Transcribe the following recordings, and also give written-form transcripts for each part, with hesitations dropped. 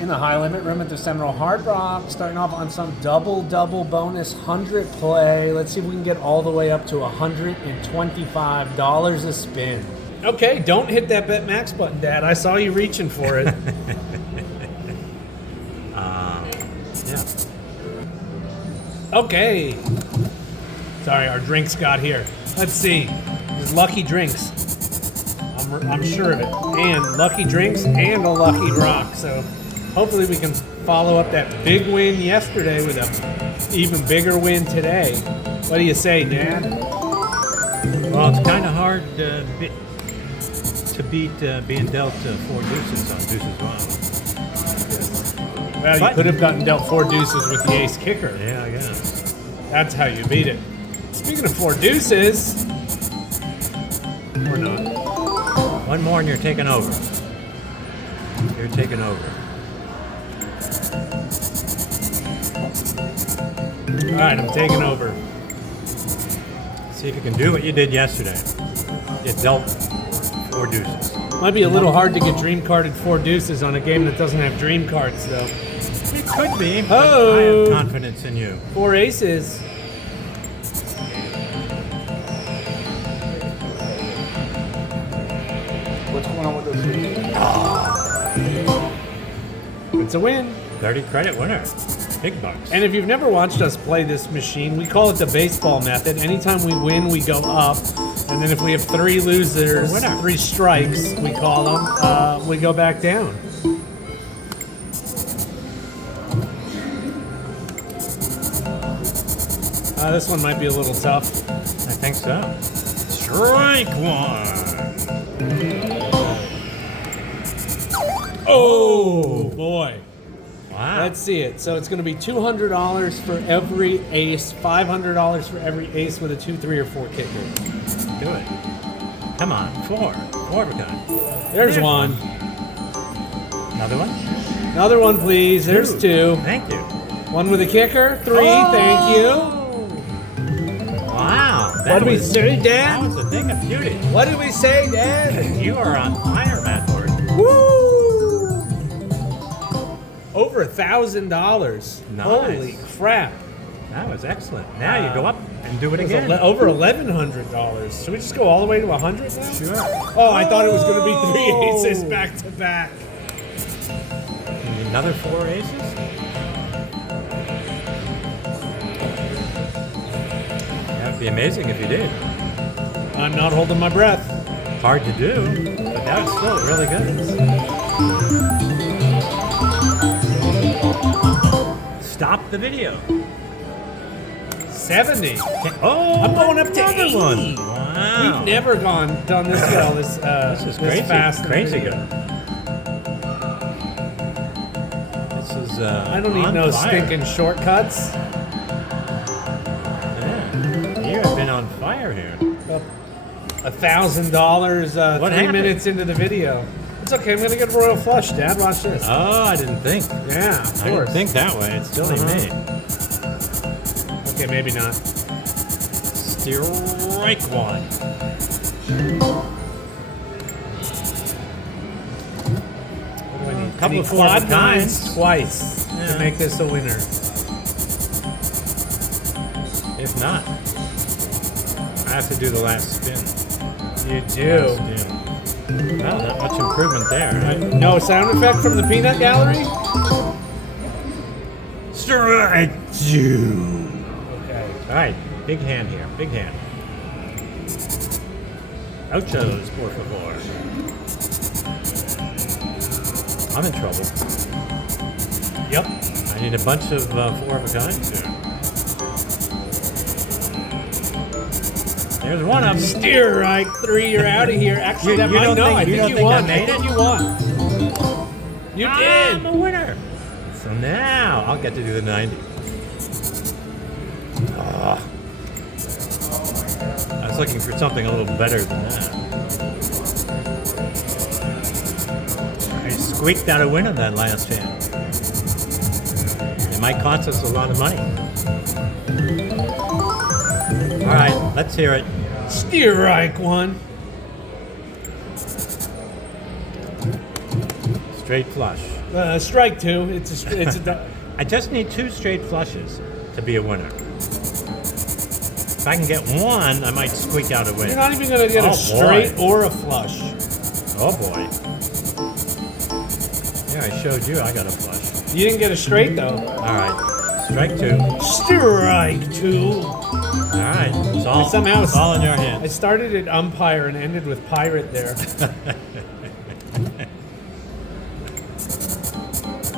in the high limit room at the Seminole Hard Rock, starting off on some double bonus 100 play. Let's see if we can get all the way up to $125 a spin. Okay, don't hit that Bet Max button, Dad. I saw you reaching for it. Yeah. Okay. Sorry, our drinks got here. Let's see. There's Lucky Drinks. I'm sure of it. And Lucky Drinks and a Lucky Rock. So hopefully we can follow up that big win yesterday with a even bigger win today. What do you say, Dad? Well, it's kind of hard to beat being dealt 4 deuces on Deuces Wild. Well, you could have gotten dealt 4 deuces with the ace kicker. Yeah, I guess. That's how you beat it. Speaking of 4 deuces, or not. One more and you're taking over. You're taking over. All right, I'm taking over. See if you can do what you did yesterday. You dealt 4 deuces. Might be a little hard to get dream carded 4 deuces on a game that doesn't have dream cards, though. It could be, but I have confidence in you. 4 aces. What's going on with those things? It's a win. 30 credit winner. Big bucks. And if you've never watched us play this machine, we call it the baseball method. Anytime we win, we go up. And then if we have 3 losers, 3 strikes, we call them, we go back down. This one might be a little tough. I think so. Strike 1. Oh, boy. Wow. Let's see it. So it's going to be $200 for every ace, $500 for every ace with a 2, 3, or 4 kicker. Do it. Come on. 4. 4 of a kind. There's one. Another one? Another one, please. There's 2. Thank you. One with a kicker. 3. Thank you. Wow. What did we say, Dad? That was a thing of beauty. What did we say, Dad? You are on fire, Matt Bourie. Woo! Over $1,000. Nice. Holy crap! That was excellent. Now you go up and do it again. Over $1,100. Should we just go all the way to 100 now? Sure. Oh, I thought it was going to be 3 aces back to back. Another 4 aces? That would be amazing if you did. I'm not holding my breath. Hard to do, but that was still really good. Stop the video. 70. Oh, I'm going up to another 80. one. Wow. We've never done this well. This is crazy. Fast. Crazy good. This is I don't need no stinking shortcuts. Yeah. You have been on fire here. $1,000. 3 happened? minutes into the video. It's okay. I'm gonna get a royal flush, Dad. Watch this. Oh, I didn't think. Yeah, of I course. didn't think that way. It's still me. Okay, maybe not. Strike 1. What do I need? Couple I need of quad 4 nines twice Yeah. to make this a winner. If not, I have to do the last spin. You do. Well, not much improvement there. No sound effect from the peanut gallery? Strike 2. Okay. All right, big hand here. Big hand. Ochos, por favor. I'm in trouble. Yep. I need a bunch of 4 of a kinds here. There's one of them. Steer right 3, you're out of here. Actually, that might no. I think you won. I think you won. You did. I'm a winner. So now I'll get to do the 90. I was looking for something a little better than that. I squeaked out a win on that last hand. It might cost us a lot of money. All right, let's hear it. Steer right 1. Straight flush. Strike two. It's a. I just need 2 straight flushes to be a winner. If I can get one, I might squeak out a win. You're not even gonna get Oh, a straight boy. or a flush. Oh boy. Yeah, I showed you I got a flush. You didn't get a straight though. Alright. Strike 2. Strike two. Alright. It's all, Somehow it's all in your I hands. started at umpire and ended with pirate there.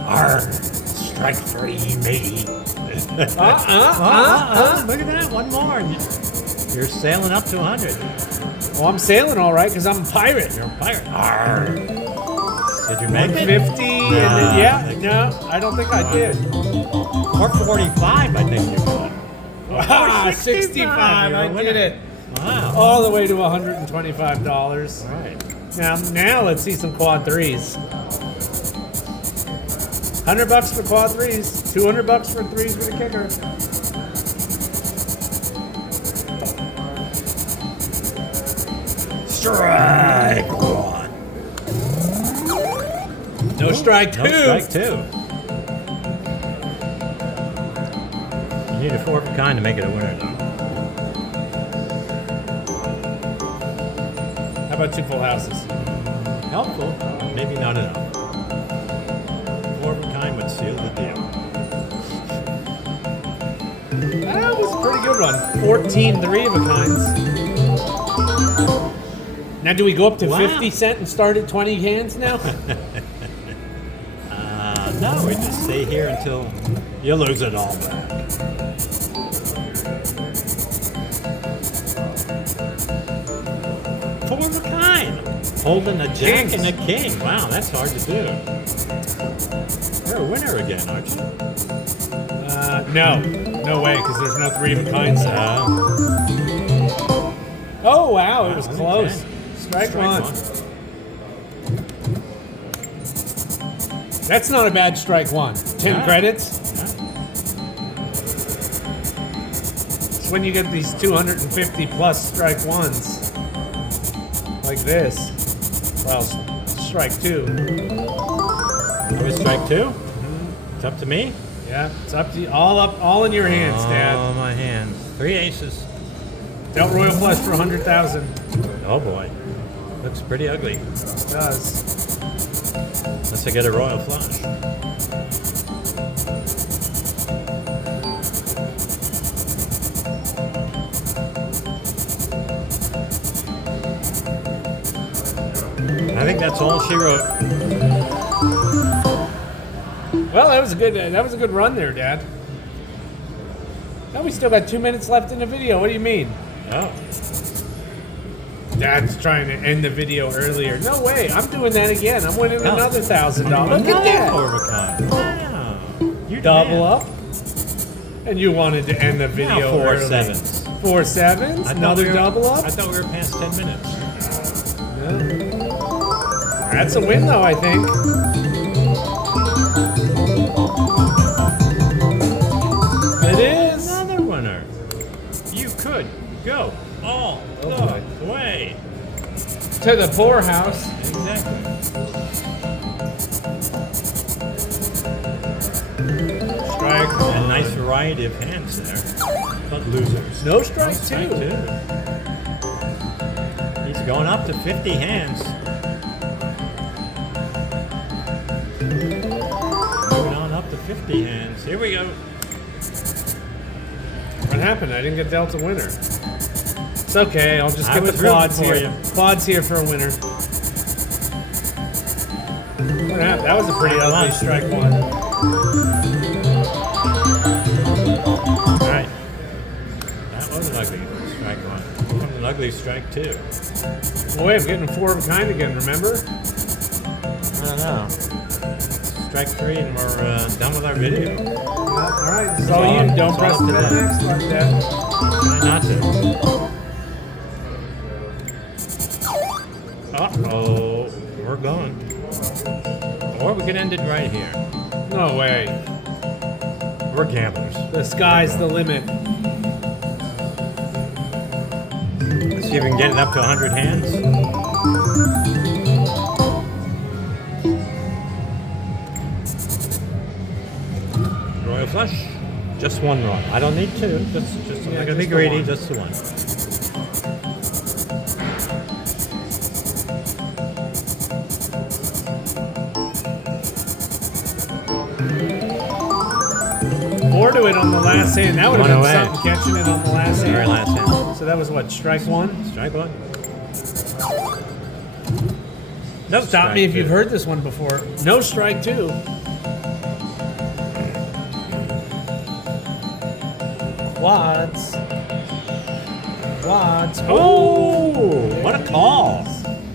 Arr, strike 3, matey. Look Look at that, one more. and You're sailing up to 100. Well, I'm sailing all right because I'm a pirate. You're a pirate. Arr. Did you make it? 50 and then, yeah, no, I don't think I did. 445, I think you won. Ah, 65, I did it. Wow. All the way to $125. All right. Now let's see some quad threes. $100 for quad threes, $200 for threes with a kicker. Strike 1. No strike two. No strike 2. You need a 4 of a kind to make it a winner, though. How about 2 full houses? Helpful, maybe not enough. 4 of a kind would seal the deal. That was a pretty good one. 14 3 of a kinds. Now, do we go up to Wow. 50 cent and start at 20 hands now? No, we just stay here until you lose it all back. Four of a kind. Holding a jack and a king. Wow, that's hard to do. You're a winner again, aren't you? No way, because there's no 3 of a kind set. Oh, wow, it was okay. close. Strike one. That's not a bad strike one. 10 Yeah. credits. It's when you get these 250 plus strike ones. Like this. Well, strike 2. That was strike 2? It's up to me? Yeah, it's up to you. All in your hands, Dad. Oh, my hands. 3 aces. Dealt royal flush for 100,000. Oh boy. Looks pretty ugly. It does. Unless I get a royal flush. I think that's all she wrote. Well, that was a good run there, Dad. Now we still got 2 minutes left in the video. What do you mean? Oh. Dad's trying to end the video earlier. No way. I'm doing that again. I'm winning No. another $1,000. Look at that. Four of a kind. Wow. You Double did. up. And you wanted to end the video Now 4 early. 7s. 4 sevens. I thought Another we were- double up. I thought we were past 10 minutes. Yeah. That's a win, though, I think. It is. Another winner. You could go all boy. the way. To the poorhouse. Exactly. Strike A one. nice variety of hands there. But losers. No strike Strike two. 2. He's going up to 50 hands. Moving on up to 50 hands. Here we go. What happened? I didn't get dealt a winner. It's okay. I'll just I get the was rooting quads for here. you. Quads here for a winner. What happened? That was a pretty Strike ugly one. strike one. All right. That was an ugly strike 1. That was an ugly strike 2. Oh, wait, I'm getting a 4 of a kind again, remember? I don't know. Strike 3 and we're done with our video. All right, this is It's all all- you. Don't it's press all the up to button them. next like that. Try not to. Uh-oh. We're going. Or we could end it right here. No way. We're gamblers. The sky's the limit. Let's see if we can get it up to 100 hands. Royal flush. Just one wrong. I don't need two. Just I'm Yeah, not gonna be just the greedy. one. Just the one. Four to it on the last hand. That would have One been away. something catching it on the last Very hand. last hand. So that was what, strike one? Strike one. No. Stop me if you've heard this one before. No strike two. Watts. Watts. Oh, what a call!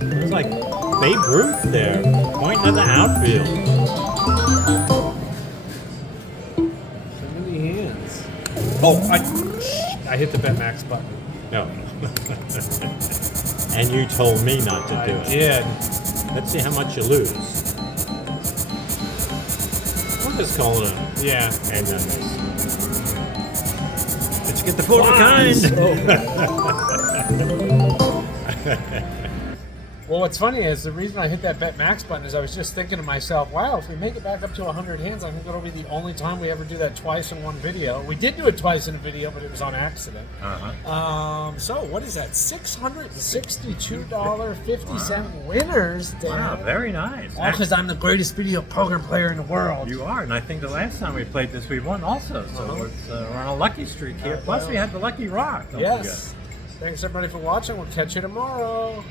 It was like Babe Ruth there, pointing at the outfield. So many hands. Oh, I hit the bet max button. No. And you told me not to do I it. did. Let's see how much you lose. We're just calling it. Yeah. And then this. Let's get the four of a kind. Well, what's funny is the reason I hit that bet max button is I was just thinking to myself, wow, if we make it back up to 100 hands, I think it'll be the only time we ever do that twice in one video. We did do it twice in a video, but it was on accident. So what is that? $662.50 winners, Dan. Wow, very nice. All because I'm the greatest video poker player in the world. You are, and I think the last time we played this, we won also. So we're on a lucky streak here. Plus, we had the lucky rock. Don't Yes. Thanks everybody for watching. We'll catch you tomorrow.